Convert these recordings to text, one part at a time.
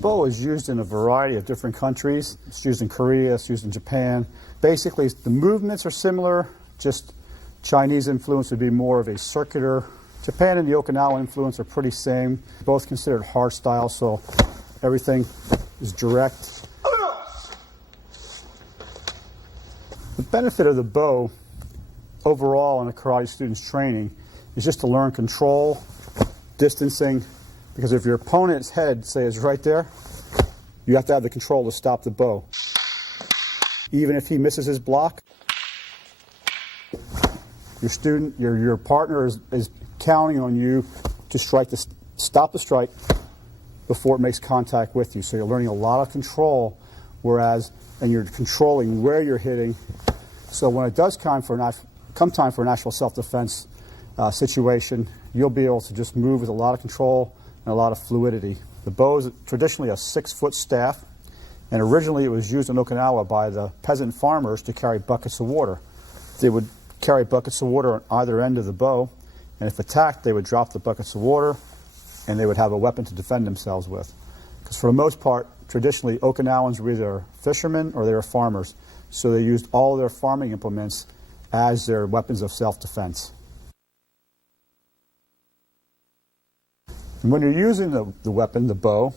bow is used in a variety of different countries. It's used in Korea, it's used in Japan. Basically, the movements are similar, just Chinese influence would be more of a circular. Japan and the Okinawa influence are pretty same. Both considered hard style, so everything is direct. The benefit of the bow overall in a karate student's training is just to learn control, distancing, because if your opponent's head, say, is right there, you have to have the control to stop the bow. Even if he misses his block, your student, your partner is counting on you to stop the strike before it makes contact with you. So you're learning a lot of control, and you're controlling where you're hitting. So when it does come time for an actual self-defense situation, you'll be able to just move with a lot of control and a lot of fluidity. The bow is traditionally a 6-foot staff, and originally it was used in Okinawa by the peasant farmers to carry buckets of water. They would carry buckets of water on either end of the bow, and if attacked, they would drop the buckets of water, and they would have a weapon to defend themselves with. Because for the most part, traditionally, Okinawans were either fishermen or they were farmers, so they used all of their farming implements as their weapons of self-defense. And when you're using the weapon, the bow,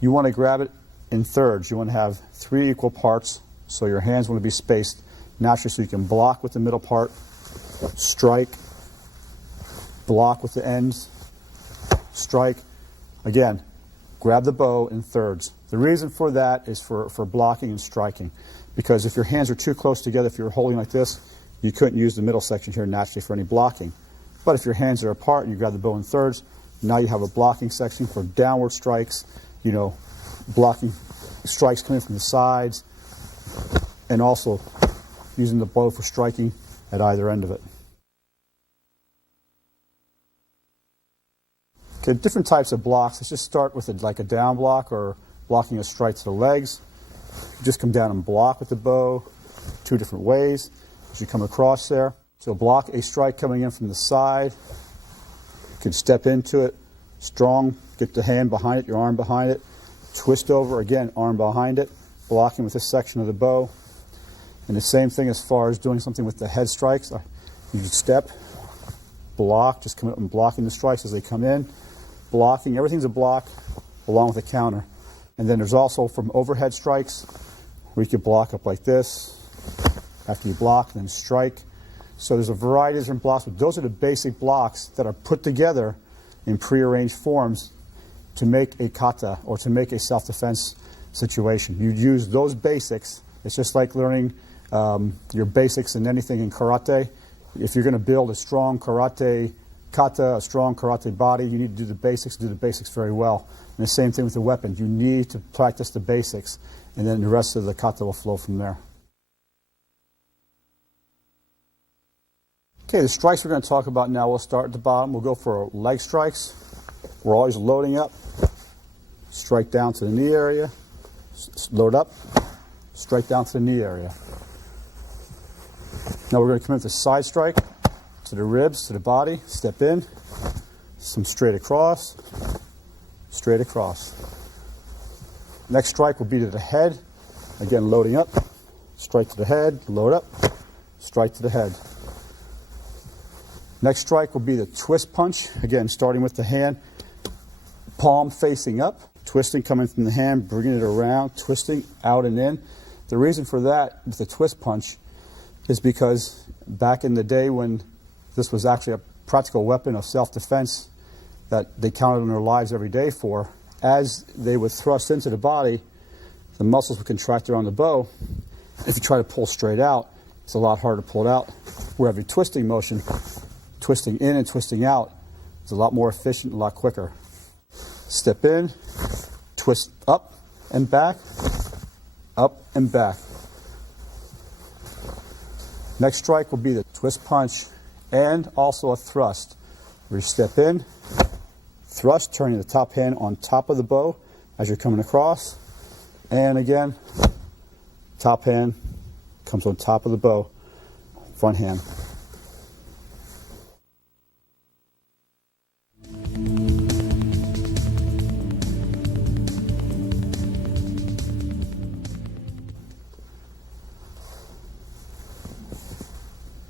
you want to grab it in thirds. You want to have 3 equal parts, so your hands want to be spaced naturally so you can block with the middle part, strike, block with the ends, strike. Again, grab the bow in thirds. The reason for that is for blocking and striking, because if your hands are too close together, if you're holding like this, you couldn't use the middle section here naturally for any blocking. But if your hands are apart and you grab the bow in thirds, now you have a blocking section for downward strikes, blocking strikes coming from the sides, and also using the bow for striking at either end of it. Okay, different types of blocks. Let's just start with like a down block or blocking a strike to the legs. You just come down and block with the bow 2 different ways as you come across there. So block a strike coming in from the side. You can step into it, strong, get the hand behind it, your arm behind it, twist over, again, arm behind it, blocking with this section of the bow. And the same thing as far as doing something with the head strikes. You step, block, just come up and blocking the strikes as they come in, blocking, everything's a block along with a counter. And then there's also from overhead strikes where you can block up like this after you block and then strike. So there's a variety of different blocks, but those are the basic blocks that are put together in prearranged forms to make a kata or to make a self-defense situation. You use those basics. It's just like learning your basics in anything in karate. If you're going to build a strong karate kata, a strong karate body, you need to do the basics very well. And the same thing with the weapon. You need to practice the basics, and then the rest of the kata will flow from there. Okay, the strikes we're going to talk about now, we'll start at the bottom. We'll go for leg strikes. We're always loading up. Strike down to the knee area. Load up. Strike down to the knee area. Now we're going to come in with a side strike to the ribs, to the body. Step in. Some straight across. Straight across. Next strike will be to the head. Again, loading up. Strike to the head. Load up. Strike to the head. Next strike will be the twist punch. Again, starting with the hand, palm facing up, twisting coming from the hand, bringing it around, twisting out and in. The reason for that with the twist punch is because back in the day when this was actually a practical weapon of self-defense that they counted on their lives every day for, as they would thrust into the body, the muscles would contract around the bow. If you try to pull straight out, it's a lot harder to pull it out. Where every twisting motion, twisting in and twisting out, is a lot more efficient, a lot quicker. Step in, twist up and back, up and back. Next strike will be the twist punch and also a thrust, where you step in, thrust, turning the top hand on top of the bow as you're coming across, and again, top hand comes on top of the bow, front hand.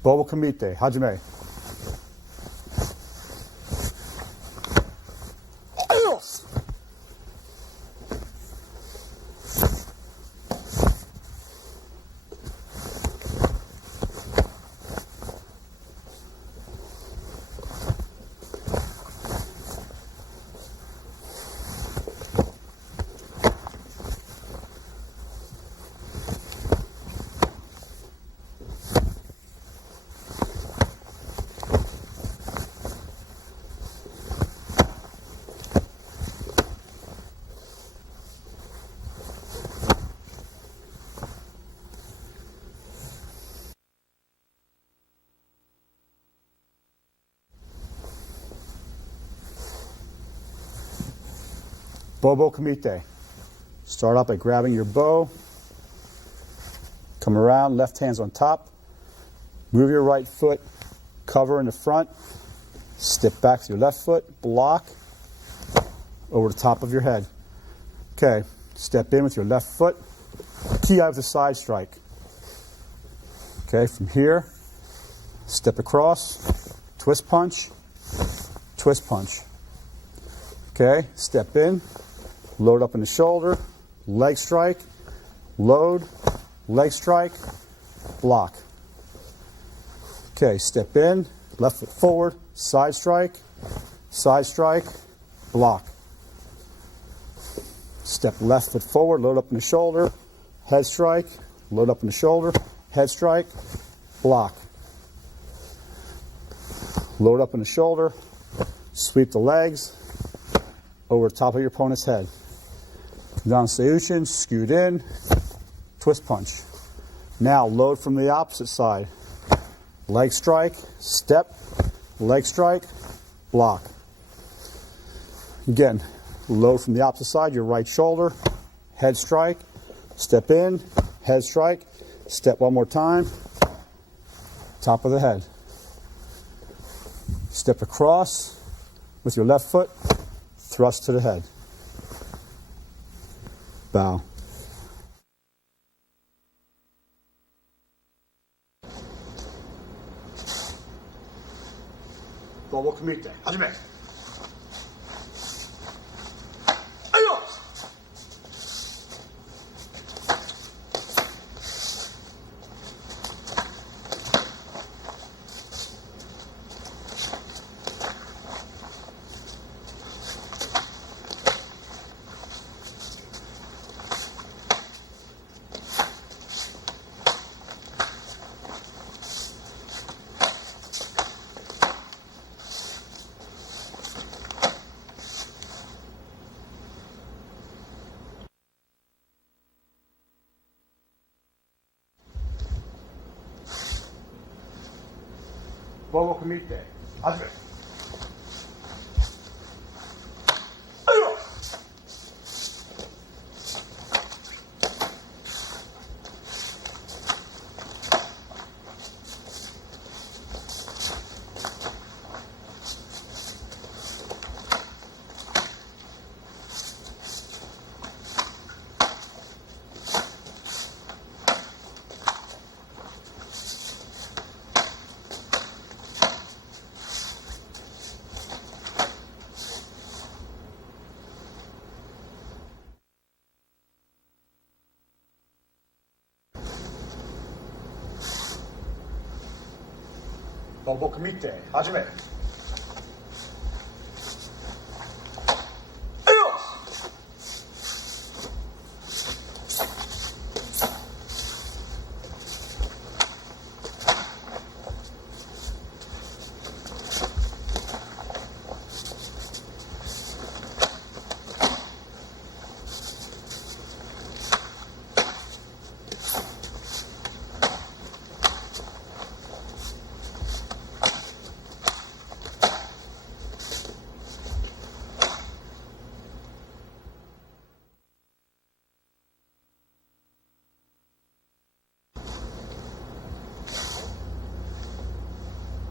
Bobo Komite, Hajime. Bobo Komite. Start out by grabbing your bow. Come around, left hand's on top. Move your right foot, cover in the front. Step back with your left foot, block over the top of your head. Okay, step in with your left foot. Key out with a side strike. Okay, from here, step across, twist punch, twist punch. Okay, step in, load up in the shoulder, leg strike, load, leg strike, block. Okay, step in, left foot forward, side strike, block. Step left foot forward, load up in the shoulder, head strike, load up in the shoulder, head strike, block. Load up in the shoulder, sweep the legs over the top of your opponent's head. Down Seiyushin, scoot in, twist punch. Now load from the opposite side. Leg strike, step, leg strike, block. Again, load from the opposite side, your right shoulder, head strike, step in, head strike, step one more time, top of the head. Step across with your left foot, thrust to the head. Bow. Bobo Komite, Hajime. Bobo Komite, Hajime. Bobo Komite, Hajime.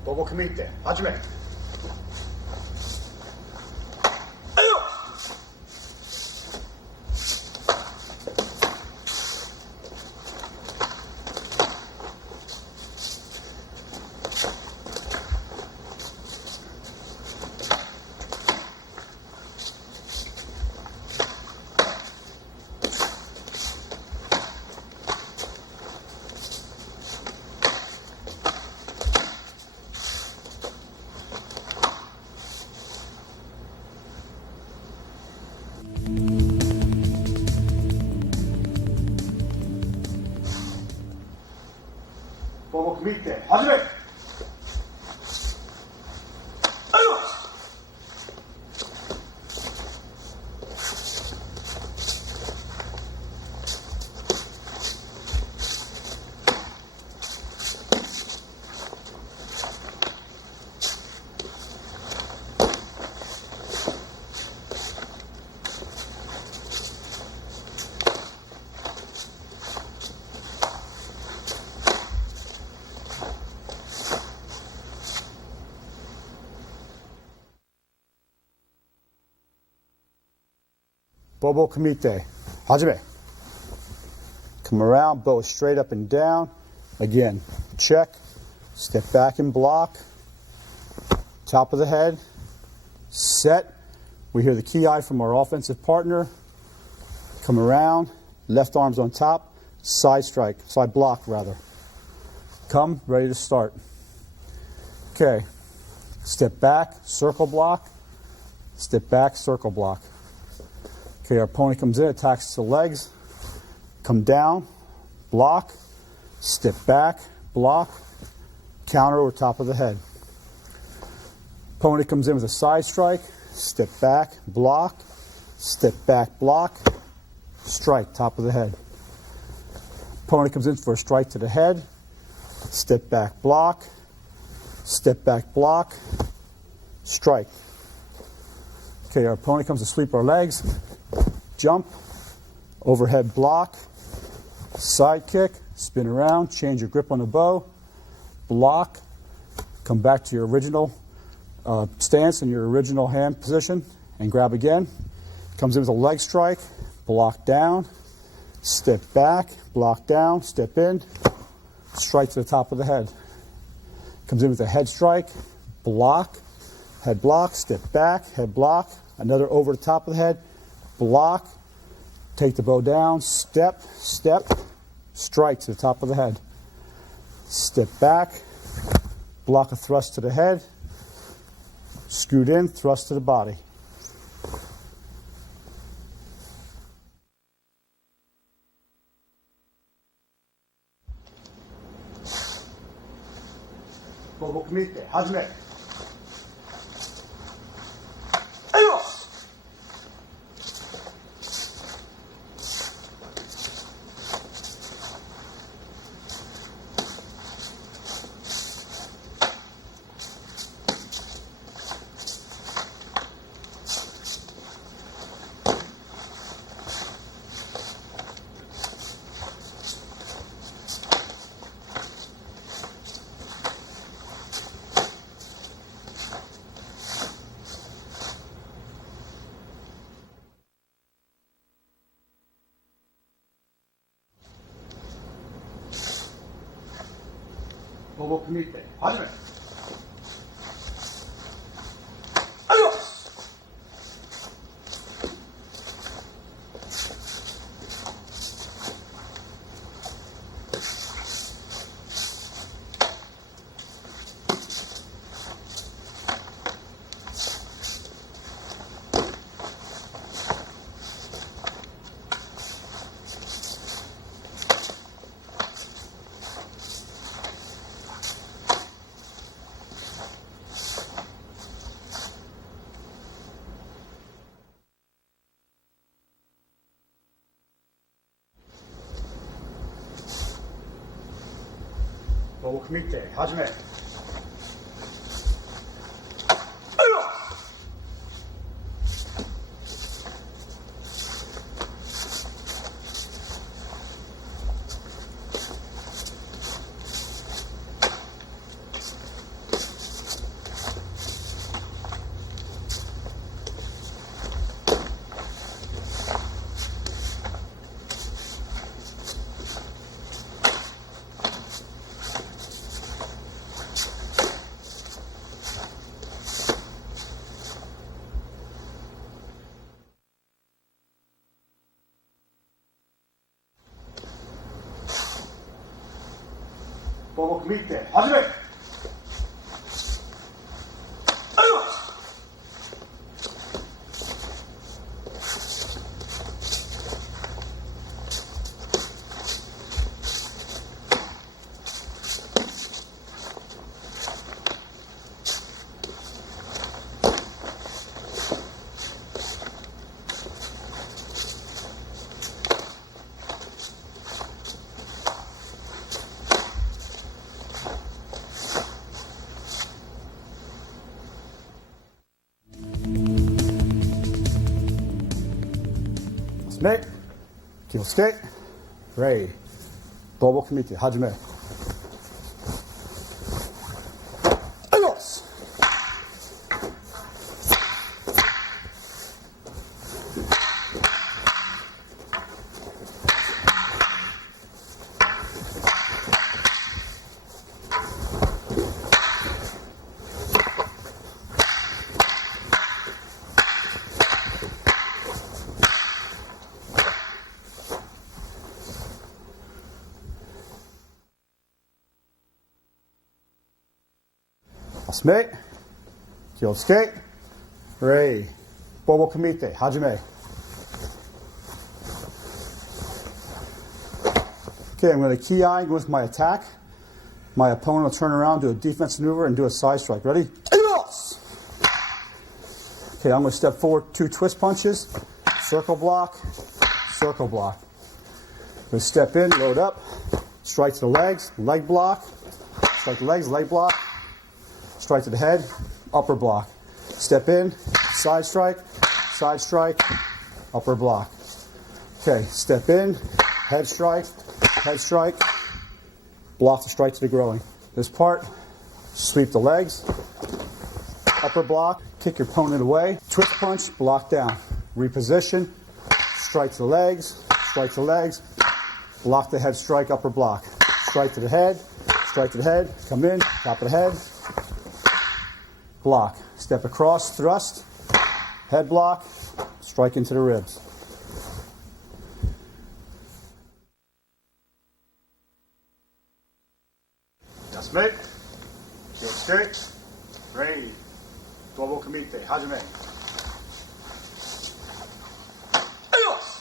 Bobo Komite, Hajime. KUMITE, 始め。Bobo KUMITE, 始め. Come around, bow straight up and down. Again, check, step back and block. Top of the head, set. We hear the ki from our offensive partner. Come around, left arm's on top, side strike, side block rather. Come, ready to start. Okay, step back, circle block, step back, circle block. Okay, our opponent comes in, attacks the legs, come down, block, step back, block, counter over top of the head. Opponent comes in with a side strike, step back, block, strike, top of the head. Opponent comes in for a strike to the head, step back, block, strike. Okay, our opponent comes to sweep our legs, jump, overhead block, side kick, spin around, change your grip on the bow, block, come back to your original stance in your original hand position and grab again. Comes in with a leg strike, block down, step back, block down, step in, strike to the top of the head. Comes in with a head strike, block, head block, step back, head block, another over the top of the head, block, take the bow down, step, strike to the top of the head. Step back, block a thrust to the head, scoot in, thrust to the body. Bobo KUMITE, 始め. Bobo KUMITE, 始め. Bobo KUMITE, 始め. Bobo KUMITE, 始め. Dasme. Kyosuke. Rei. Bobo Kumite. Hajime. Adios. Dasme. Kyosuke. Rei. Bobo Kumite. Hajime. Okay, I'm going to key eye with my attack. My opponent will turn around, do a defense maneuver, and do a side strike. Ready? Okay, I'm going to step forward 2 twist punches. Circle block. Circle block. I'm going to step in, load up, strike to the legs, leg block, strike the legs, leg block, strike to the head, upper block. Step in, side strike, upper block. Okay, step in, head strike, block the strike to the groin. This part, sweep the legs, upper block, kick your opponent away, twist punch, block down, reposition, strike to the legs, block the head strike, upper block, strike to the head, come in, top of the head, block, step across, thrust, head block, strike into the ribs. Dasme. Kyosuke. Rei. Bobo Kumite. Hajime. Adios.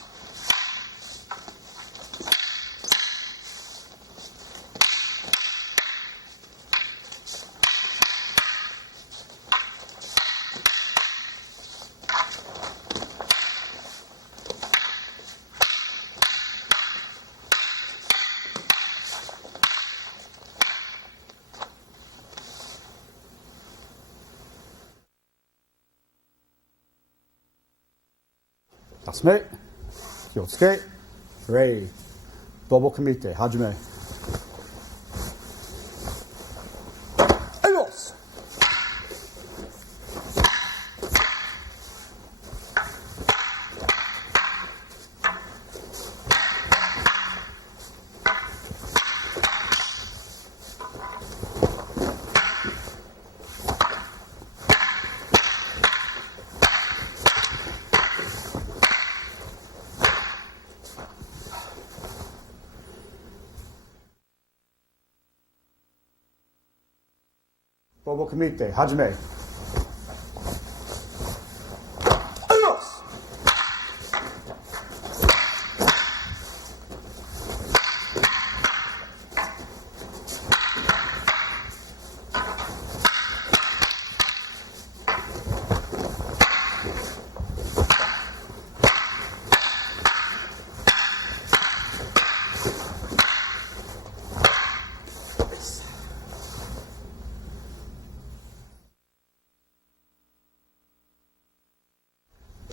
Dasme. Kyosuke. Rei. Bobo Kumite. Hajime. Adios. Bobo Kumite. Hajime. Adios.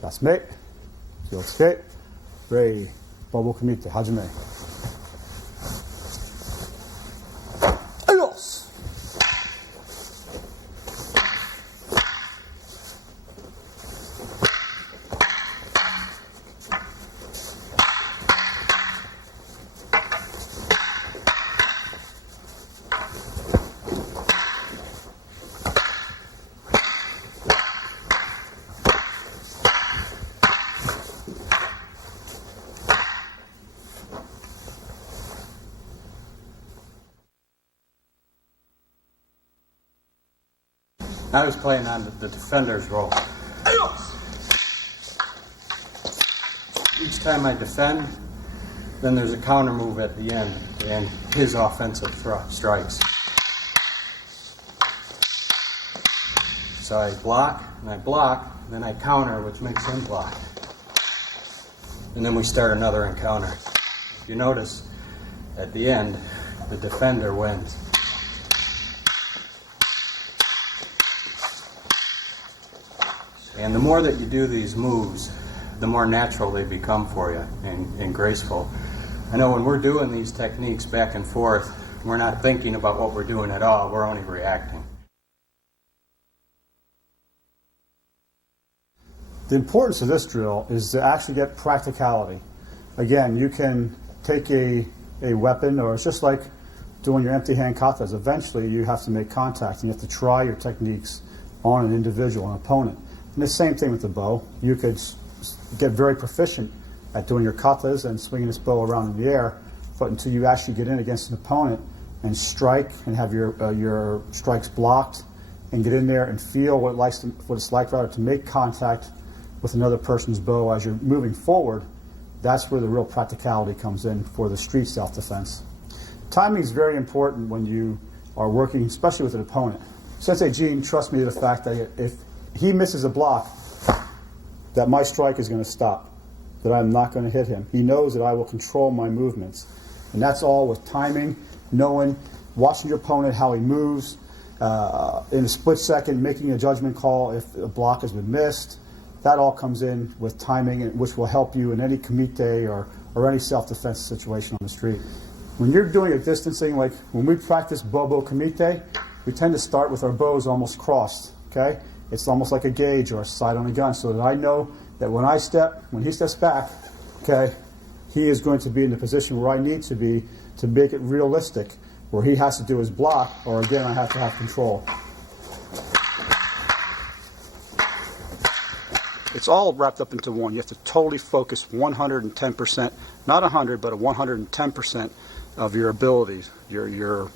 Dasme. Kyosuke. Rei. Bobo Kumite. Hajime. Adios. I was playing on the defender's role. Each time I defend, then there's a counter move at the end and his offensive strikes. So I block, then I counter, which makes him block. And then we start another encounter. If you notice, at the end, the defender wins. And the more that you do these moves, the more natural they become for you and graceful. I know when we're doing these techniques back and forth, we're not thinking about what we're doing at all, we're only reacting. The importance of this drill is to actually get practicality. Again, you can take a weapon, or it's just like doing your empty hand katas. Eventually you have to make contact. You have to try your techniques on an individual, an opponent. And the same thing with the bow. You could get very proficient at doing your katas and swinging this bow around in the air, but until you actually get in against an opponent and strike and have your strikes blocked and get in there and feel what it's like rather to make contact with another person's bow as you're moving forward, that's where the real practicality comes in for the street self-defense. Timing is very important when you are working, especially with an opponent. Sensei Gene trusts me to the fact that if he misses a block, that my strike is going to stop, that I'm not going to hit him. He knows that I will control my movements. And that's all with timing, knowing, watching your opponent, how he moves, in a split second, making a judgment call if a block has been missed. That all comes in with timing, which will help you in any kumite or any self-defense situation on the street. When you're doing a distancing, like when we practice bobo kumite, we tend to start with our bows almost crossed, okay? It's almost like a gauge or a sight on a gun, so that I know that when he steps back, okay, he is going to be in the position where I need to be to make it realistic, where he has to do his block, or again, I have to have control. It's all wrapped up into one. You have to totally focus 110%, not 100, but 110% of your abilities. Your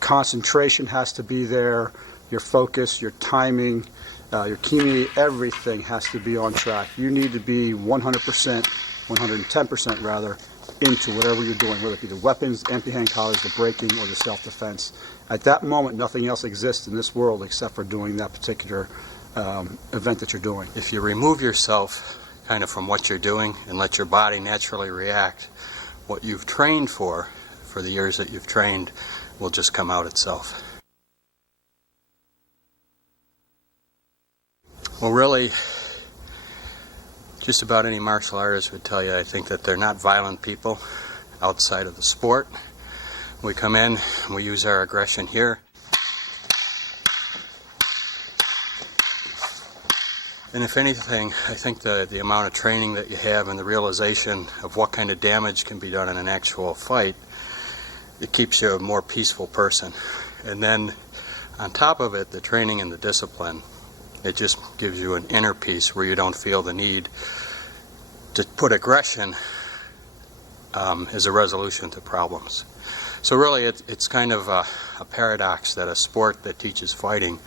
concentration has to be there, your focus, your timing, your kimie, everything has to be on track. You need to be 100%, 110% rather, into whatever you're doing, whether it be the weapons, empty hand collars, the breaking, or the self-defense. At that moment, nothing else exists in this world except for doing that particular event that you're doing. If you remove yourself kind of from what you're doing and let your body naturally react, what you've trained for the years that you've trained, will just come out itself. Well, really, just about any martial artist would tell you, I think, that they're not violent people outside of the sport. We come in, we use our aggression here. And if anything, I think the amount of training that you have and the realization of what kind of damage can be done in an actual fight, it keeps you a more peaceful person. And then on top of it, the training and the discipline, it just gives you an inner peace where you don't feel the need to put aggression as a resolution to problems. So really it's kind of a paradox that a sport that teaches fighting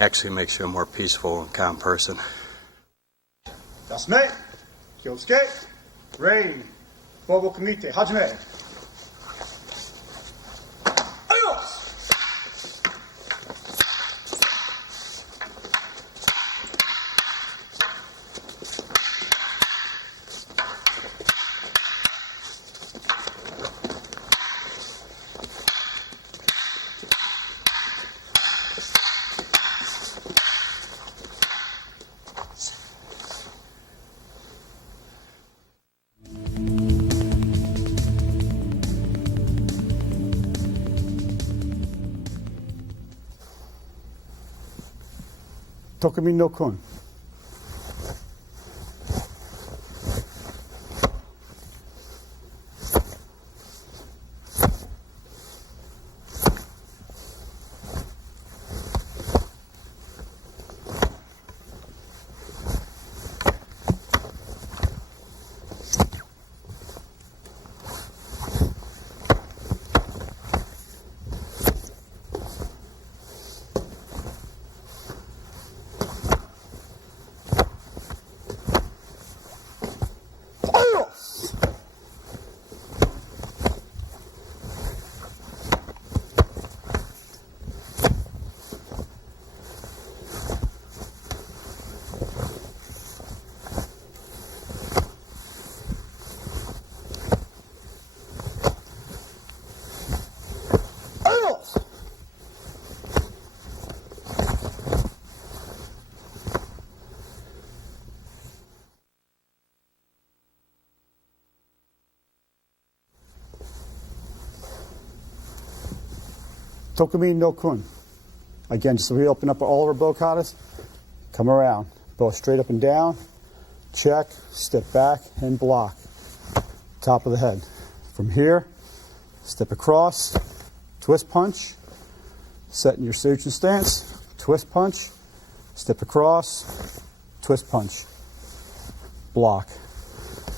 actually makes you a more peaceful and calm person. Dasme, Kyosuke, Rain, Bobo Kumite, Hajime. Tokumine no kun. Tokumine no kun. Again, just so we open up all of our bow katas, come around. Bow straight up and down, check, step back, and block. Top of the head. From here, step across, twist punch, set in your Sujin stance, twist punch, step across, twist punch, block.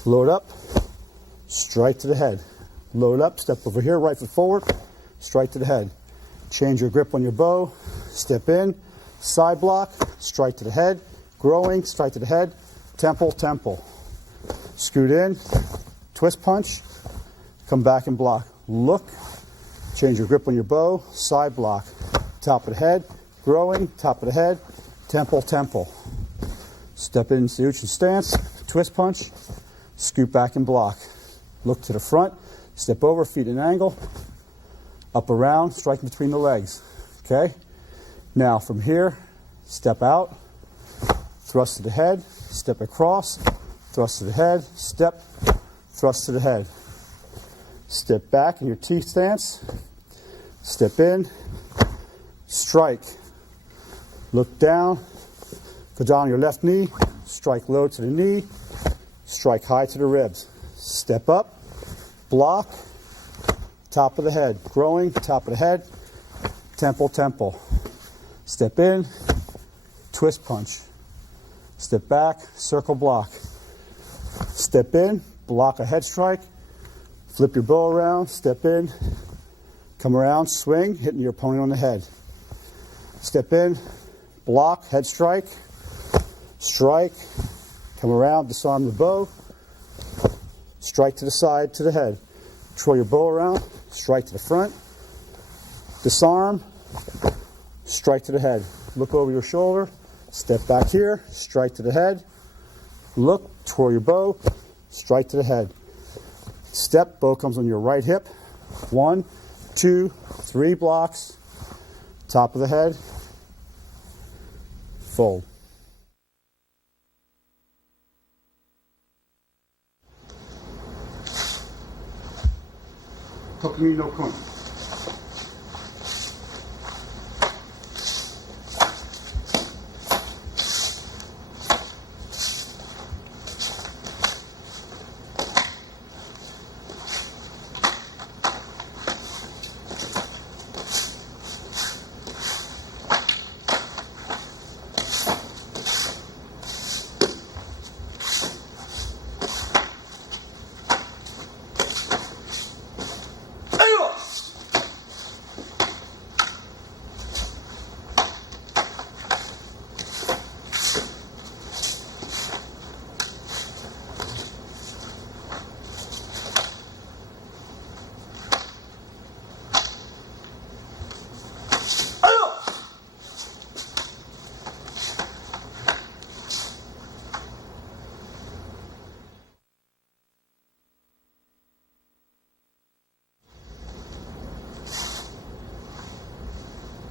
Load up, strike to the head. Load up, step over here, right foot forward, strike to the head. Change your grip on your bow, step in, side block, strike to the head, growing, strike to the head, temple, temple. Scoot in, twist punch, come back and block. Look, change your grip on your bow, side block, top of the head, growing, top of the head, temple, temple. Step in, Sujin stance, twist punch, scoot back and block. Look to the front, step over, feet at an angle, up around, striking between the legs. Okay? Now from here, step out, thrust to the head, step across, thrust to the head, step, thrust to the head. Step back in your T stance, step in, strike. Look down, go down on your left knee, strike low to the knee, strike high to the ribs. Step up, block, top of the head, growing, top of the head, temple, temple. Step in, twist punch. Step back, circle block. Step in, block a head strike, flip your bow around, step in, come around, swing, hitting your opponent on the head. Step in, block, head strike, strike, come around, disarm the bow, strike to the side, to the head. Twirl your bow around, strike to the front, disarm, strike to the head. Look over your shoulder, step back here, strike to the head, look, twirl your bow, strike to the head. Step, bow comes on your right hip. 1, 2, 3 blocks, top of the head, fold. Tokumine no kun.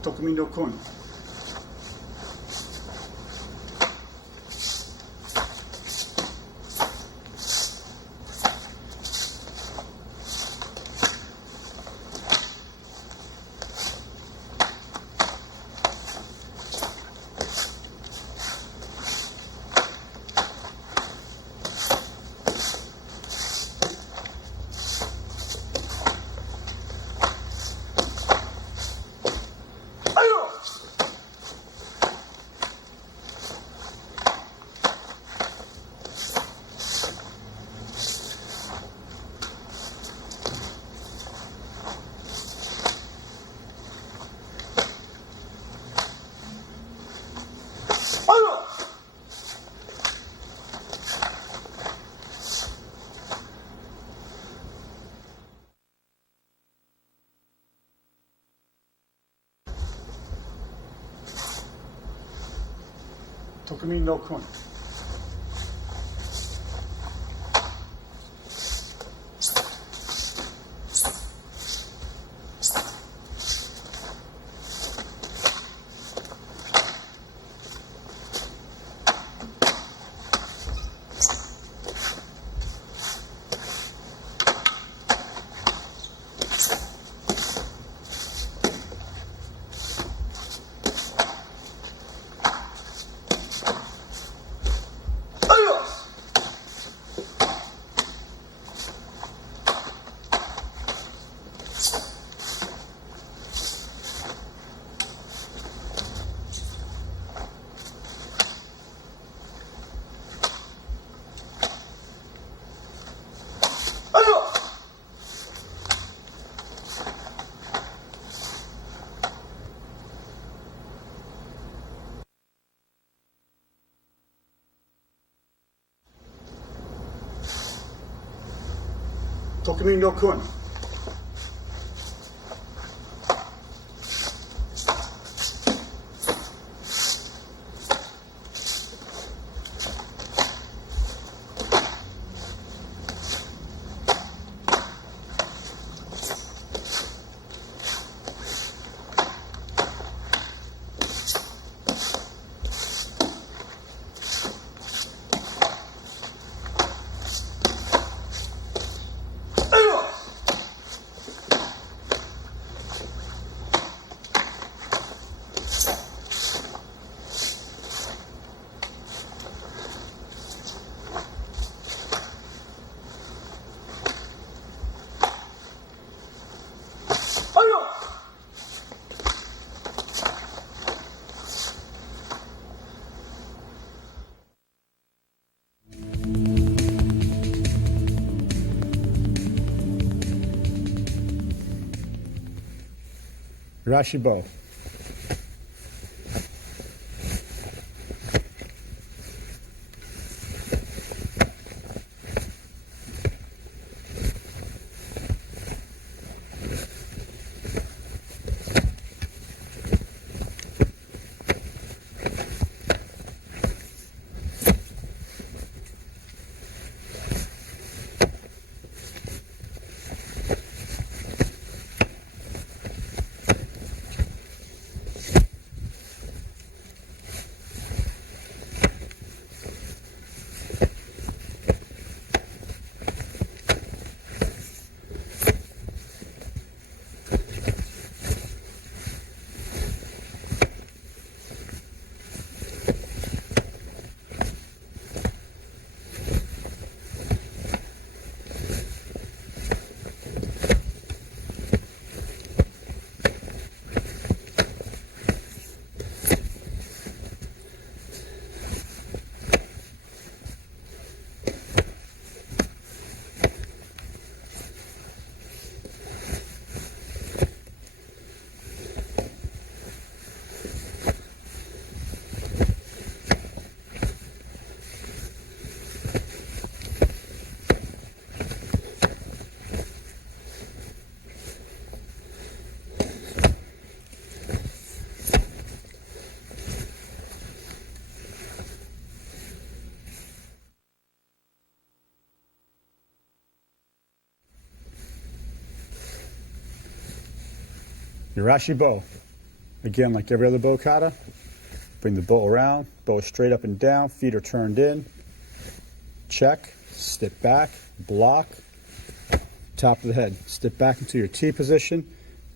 Tokumine no kun. Tokumine no kun. Tokumine no kun. Urashi bow. Urashi bow. Again, like every other bow kata, bring the bow around, bow straight up and down, feet are turned in, check, step back, block, top of the head, step back into your T position,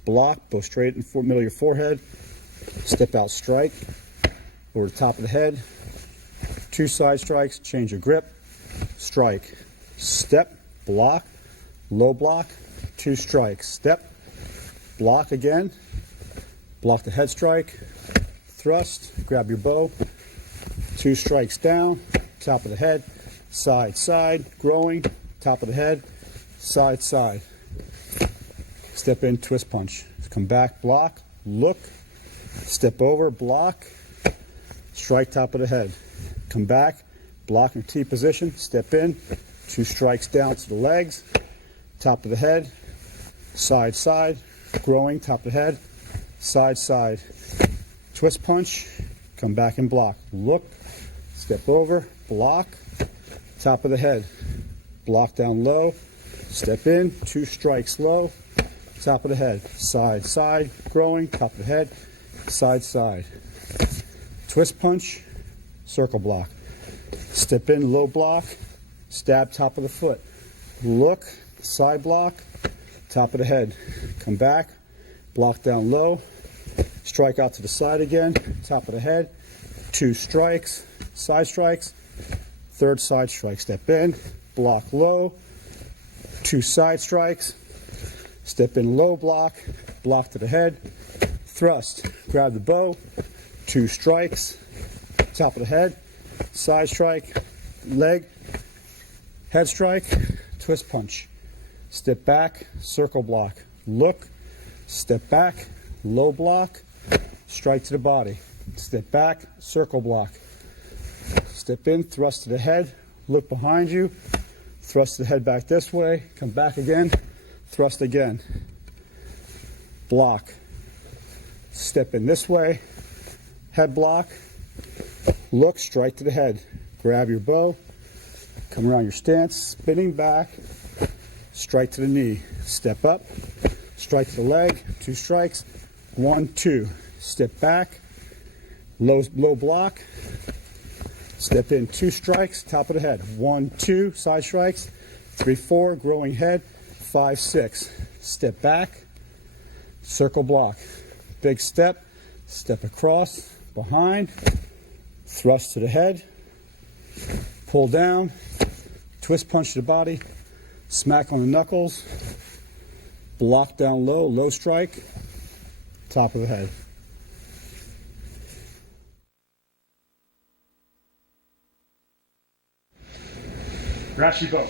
block, bow straight in the middle of your forehead, step out, strike, over the top of the head, 2 side strikes, change your grip, strike, step, block, low block, 2 strikes, step, block again, block the head strike, thrust, grab your bow, 2 strikes down, top of the head, side, side, growing, top of the head, side, side. Step in, twist punch. Come back, block, look, step over, block, strike top of the head. Come back, block in T position, step in, 2 strikes down to the legs, top of the head, side, side, growing, top of the head, side, side. Twist punch, come back and block. Look, step over, block, top of the head. Block down low, step in, 2 strikes low, top of the head. Side, side, growing, top of the head, side, side. Twist punch, circle block. Step in, low block, stab top of the foot. Look, side block, top of the head. Come back, block down low, strike out to the side again, top of the head, 2 strikes, side strikes, 3rd side strike. Step in, block low, 2 side strikes, step in low block, block to the head, thrust, grab the bow, 2 strikes, top of the head, side strike, leg, head strike, twist punch. Step back, circle block. Look, step back, low block, strike to the body. Step back, circle block. Step in, thrust to the head, look behind you, thrust the head back this way, come back again, thrust again, block, step in this way, head block, look, strike to the head, grab your bow, come around your stance, spinning back, strike to the knee, step up, strike to the leg, 2 strikes, 1, 2, step back, low block, step in, 2 strikes, top of the head, 1, 2, side strikes, 3, 4, growing head, 5, 6, step back, circle block, big step, step across, behind, thrust to the head, pull down, twist punch to the body, smack on the knuckles, block down low, low strike, top of the head. Urashi bow.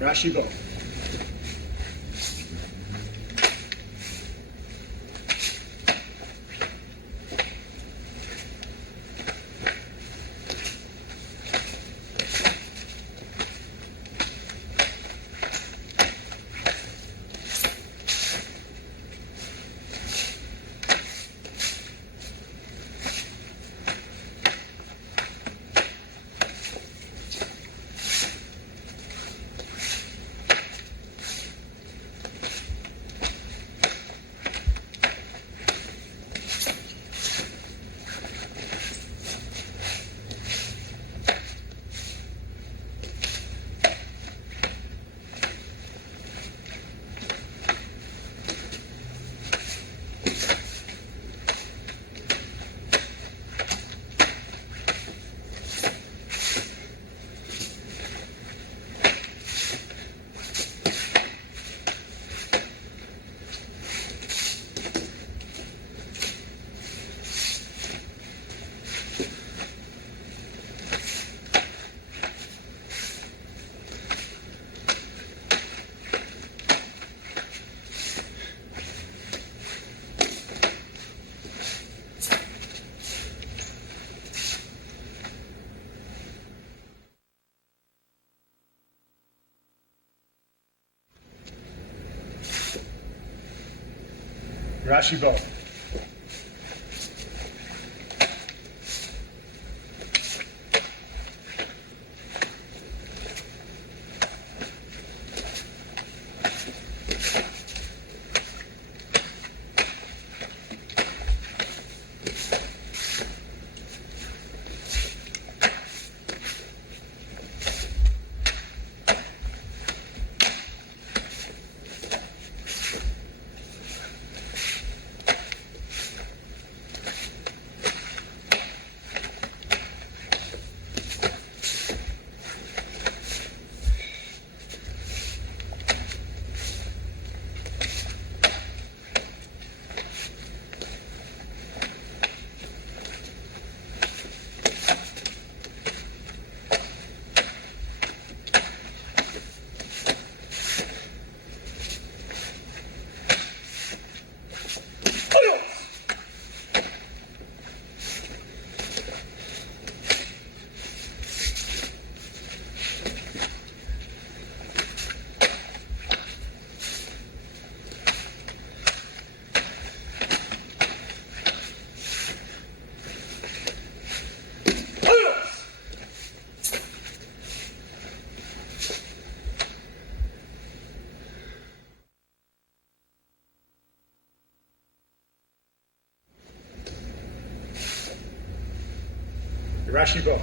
Urashi bow. Urashi bow. Urashi bow.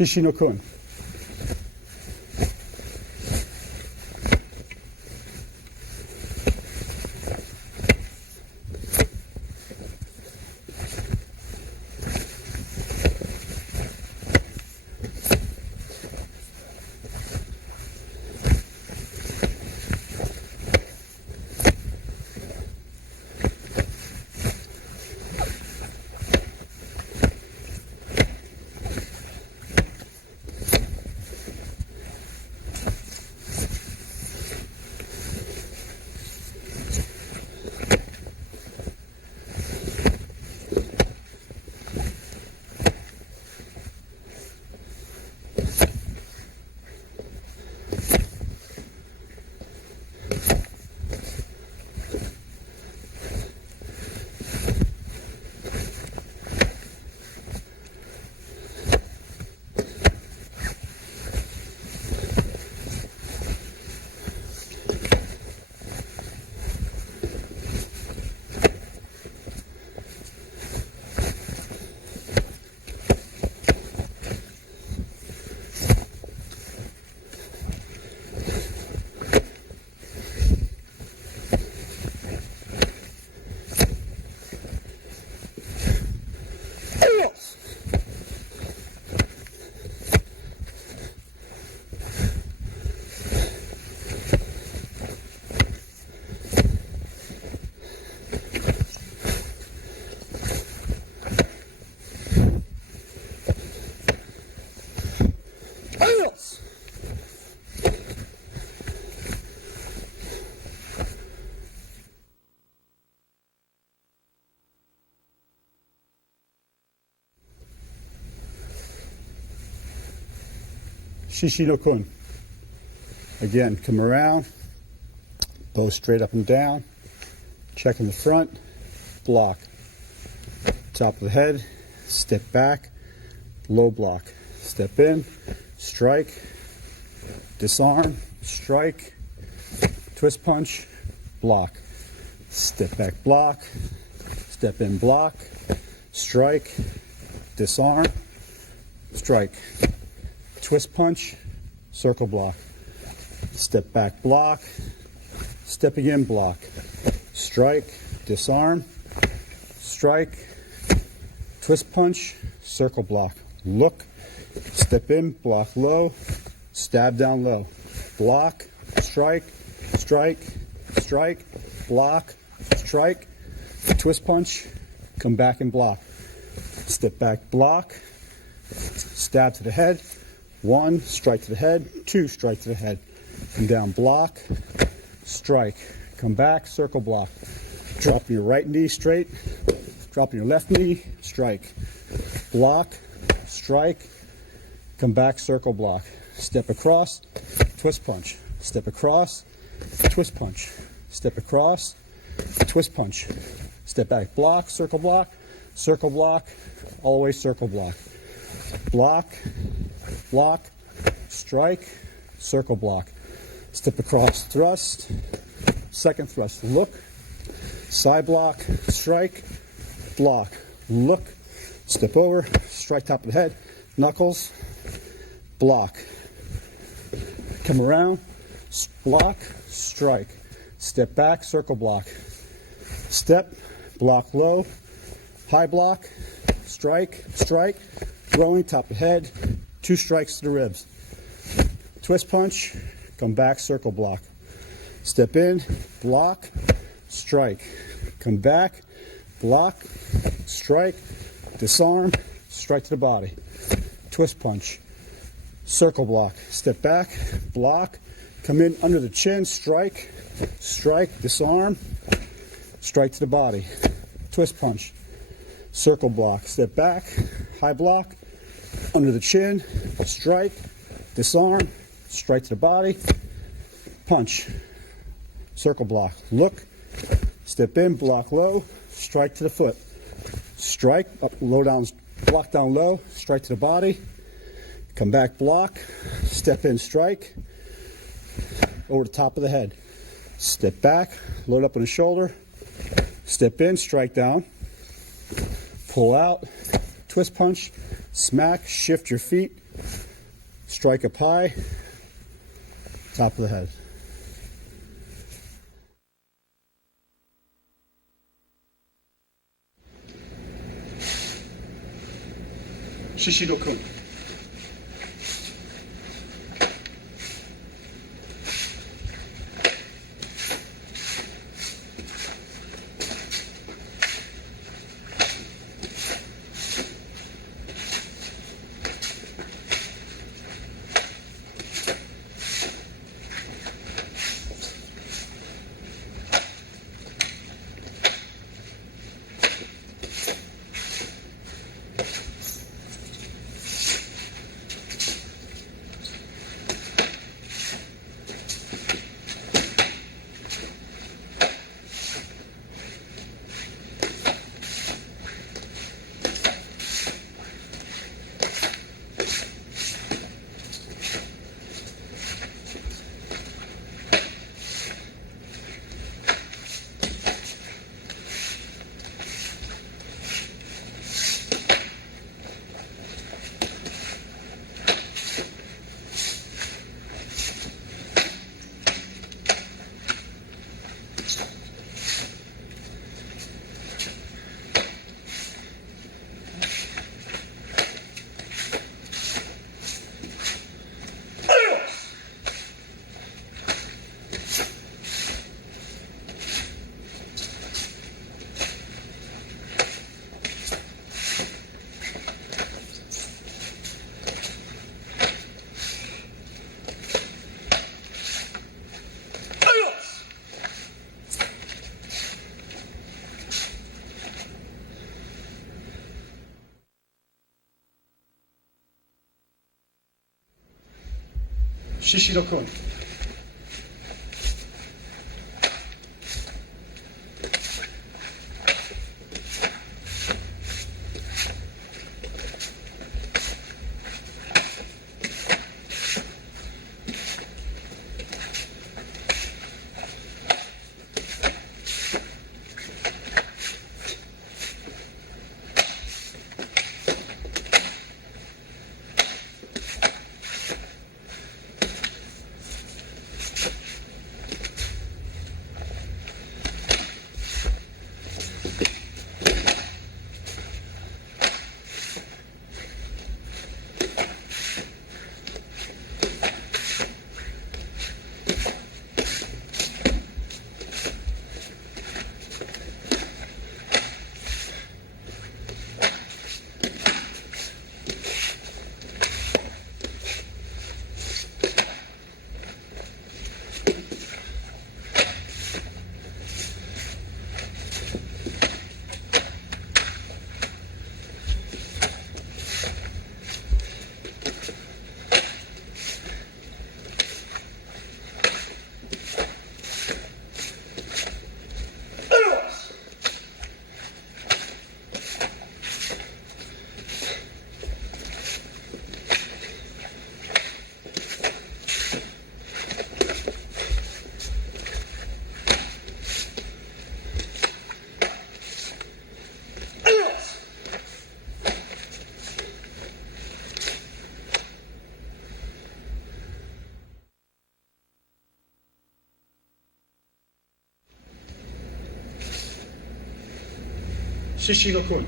Shishi no kun. Shishi no kun. Again, come around, bow straight up and down, check in the front, block. Top of the head, step back, low block. Step in, strike, disarm, strike, twist punch, block. Step back, block, step in, block, strike, disarm, strike. Twist punch, circle block. Step back, block. Step again, block. Strike, disarm, strike, twist punch, circle block. Look, step in, block low, stab down low. Block, strike, strike, strike, block, strike, twist punch, come back and block. Step back, block, stab to the head. 1, strike to the head. 2, strike to the head. Come down, block, strike. Come back, circle block. Drop your right knee straight. Drop your left knee, strike. Block, strike. Come back, circle block. Step across, twist punch. Step across, twist punch. Step across, twist punch. Step back, block, circle block. circle block, all the way circle block. Block, block, strike, circle block. Step across, thrust, second thrust, look, side block, strike, block, look, step over, strike top of the head, knuckles, block. Come around, block, strike, step back, circle block. Step, block low, high block, strike, strike, throwing, top of the head, 2 strikes to the ribs. Twist punch, come back, circle block. Step in, block, strike. Come back, block, strike, disarm, strike to the body. Twist punch, circle block. Step back, block, come in under the chin, strike, strike, disarm, strike to the body. Twist punch, circle block. Step back, high block, under the chin, strike, disarm, strike to the body, punch, circle block, look, step in, block low, strike to the foot, strike, up, low down, block down low, strike to the body, come back, block, step in, strike, over the top of the head, step back, load up on the shoulder, step in, strike down, pull out, twist punch, smack, shift your feet, strike up high, top of the head. Shishi no kun. Shishi no kun. Shishi no kun.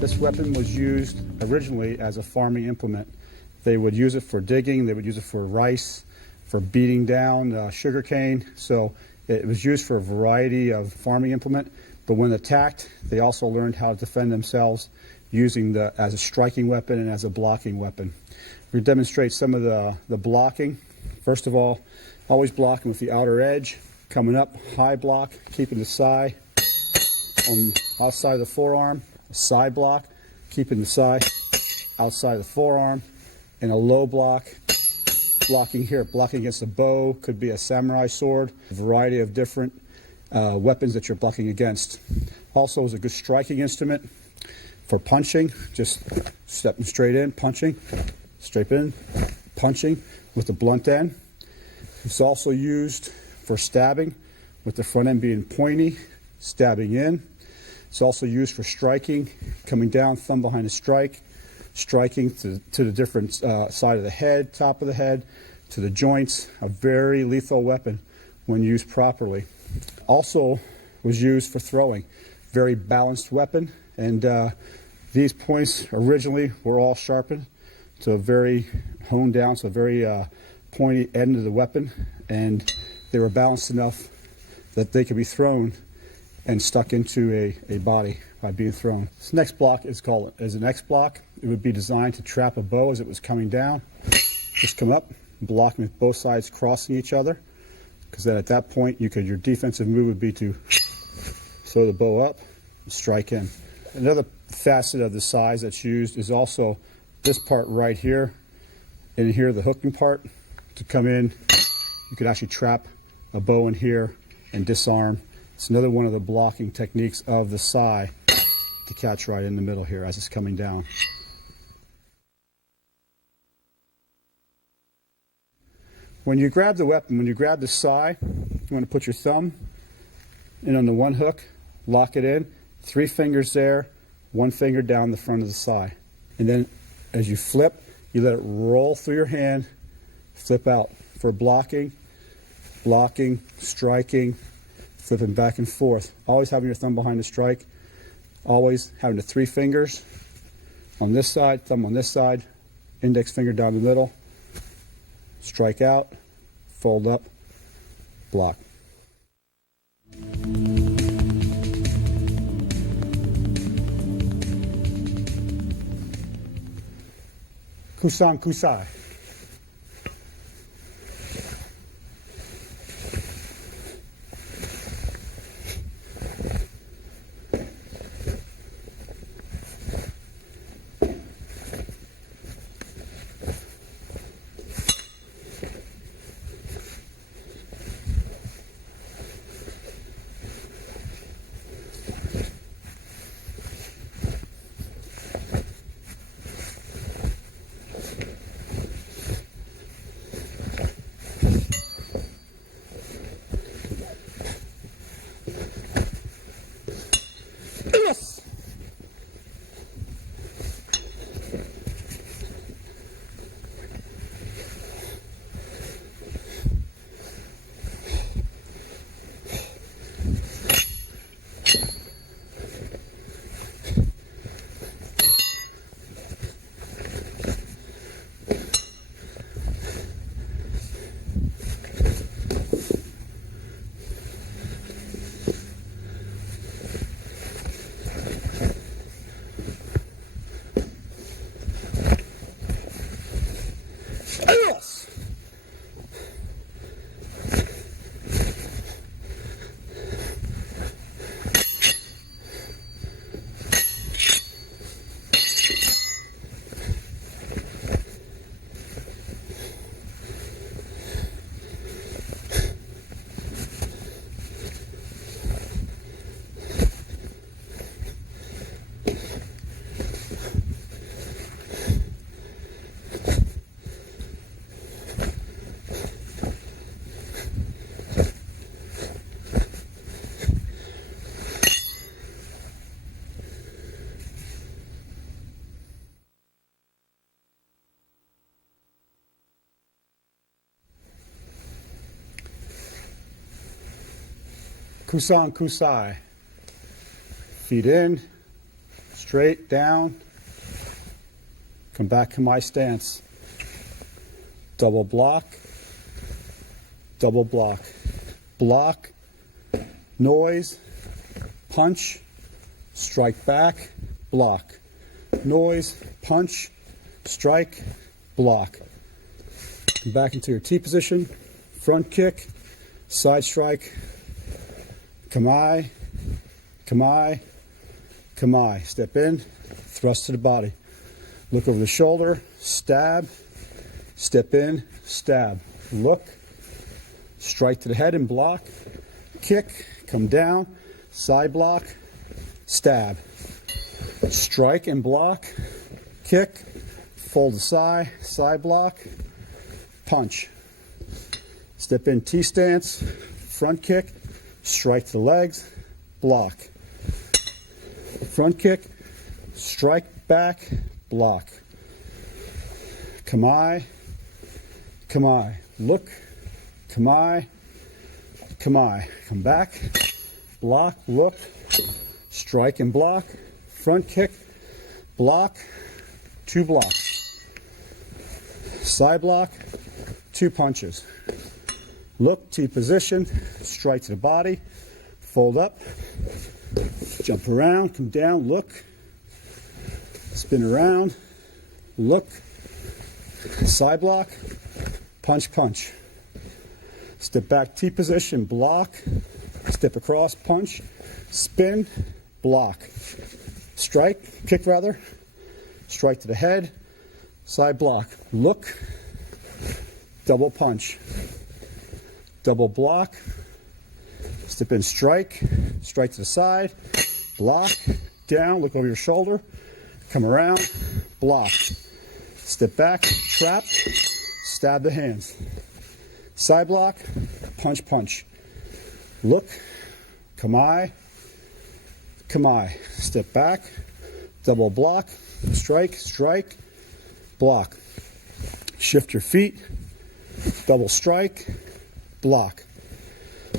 This weapon was used originally as a farming implement. They would use it for digging, they would use it for rice, for beating down sugarcane. So it was used for a variety of farming implement. But when attacked, they also learned how to defend themselves using as a striking weapon and as a blocking weapon. We demonstrate some of the blocking. First of all, always blocking with the outer edge, coming up, high block, keeping the sai on the outside of the forearm, a side block, keeping the sai outside of the forearm, and a low block, blocking here, blocking against a bow, could be a samurai sword, a variety of different weapons that you're blocking against. Also is a good striking instrument for punching, just stepping straight in, punching, straight in, punching with the blunt end. It's also used for stabbing, with the front end being pointy, stabbing in. It's also used for striking, coming down, thumb behind the strike, striking to the different side of the head, top of the head, to the joints. A very lethal weapon when used properly. Also was used for throwing. Very balanced weapon, and these points originally were all sharpened to a very honed down, so a very pointy end of the weapon, and they were balanced enough that they could be thrown and stuck into a body by being thrown. This next block is called an X block. It would be designed to trap a bow as it was coming down. Just come up, blocking with both sides crossing each other, because then at that point your defensive move would be to throw the bow up and strike in. Another facet of the sais that's used is also this part right here, and here the hooking part to come in. You could actually trap a bow in here and disarm. It's another one of the blocking techniques of the sai to catch right in the middle here as it's coming down. When you grab the weapon, when you grab the sai, you want to put your thumb in on the one hook, lock it in, 3 fingers there, 1 finger down the front of the sai. And then as you flip, you let it roll through your hand, flip out for blocking, striking, flipping back and forth. Always having your thumb behind the strike, always having the 3 fingers on this side, thumb on this side, index finger down the middle, strike out, fold up, block. KUSAN-KU. Kusan-KU Sai. Feet in, straight, down. Come back to my stance. Double block, double block. Block, noise, punch, strike back, block. Noise, punch, strike, block. Come back into your T position, front kick, side strike, kamae, kamae, kamae. Step in, thrust to the body. Look over the shoulder, stab, step in, stab. Look, strike to the head and block, kick, come down, side block, stab. Strike and block, kick, fold to side block, punch. Step in T stance, front kick, strike to the legs, block. Front kick, strike back, block. Kamae, kamae. Look, kamae, kamae. Come back, block, look, strike and block. Front kick, block, two blocks. Side block, two punches. Look, T position, strike to the body, fold up, jump around, come down, look, spin around, look, side block, punch, punch. Step back, T position, block, step across, punch, spin, block. Strike, kick rather, strike to the head, side block, look, double punch, double block, step in, strike, strike to the side, block, down, look over your shoulder, come around, block, step back, trap, stab the hands, side block, punch, punch, look, kamae, kamae, step back, double block, strike, strike, block. Shift your feet, double strike, block.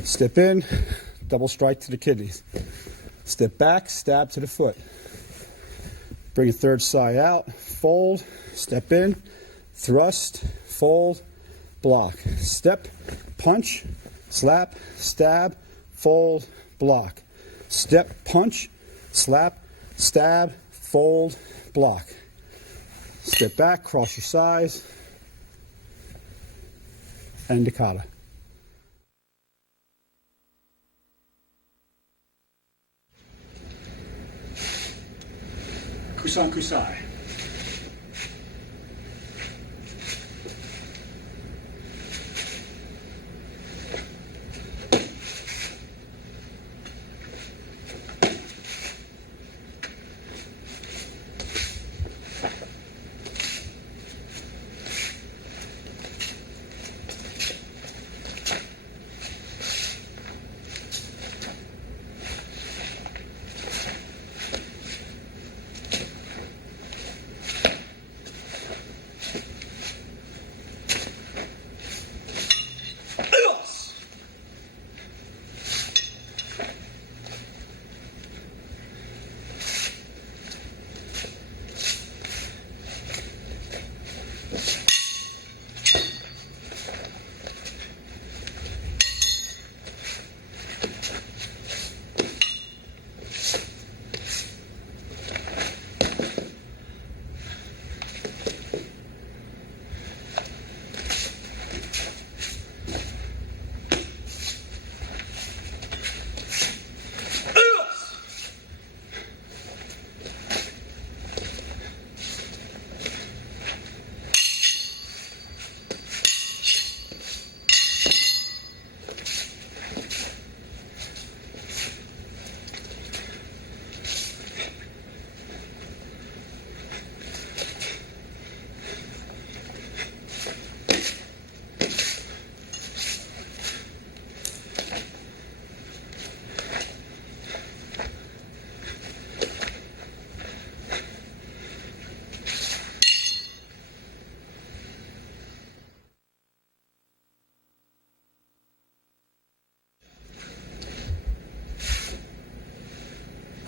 Step in, double strike to the kidneys. Step back, stab to the foot. Bring a third side out, fold, step in, thrust, fold, block. Step, punch, slap, stab, fold, block. Step, punch, slap, stab, fold, block. Step back, cross your sides, and kata. Kusan-KU Sai.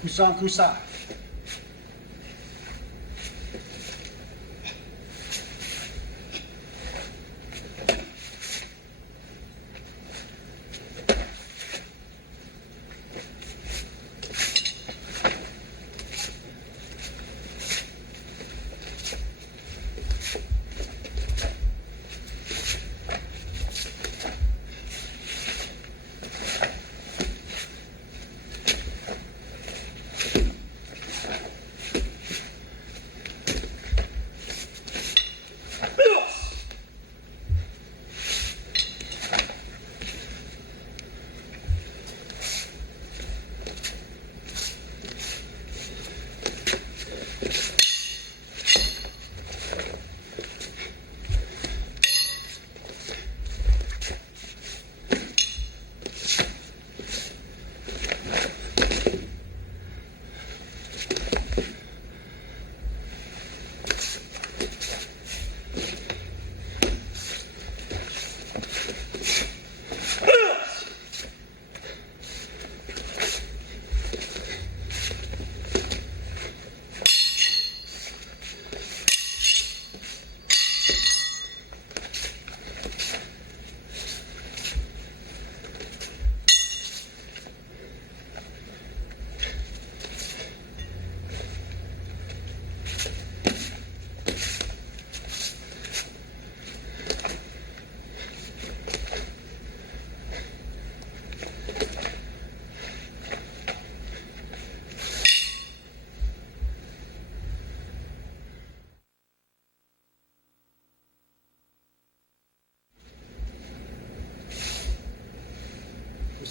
KUSAN-KU Sai.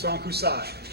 KUSAN-KU Sai.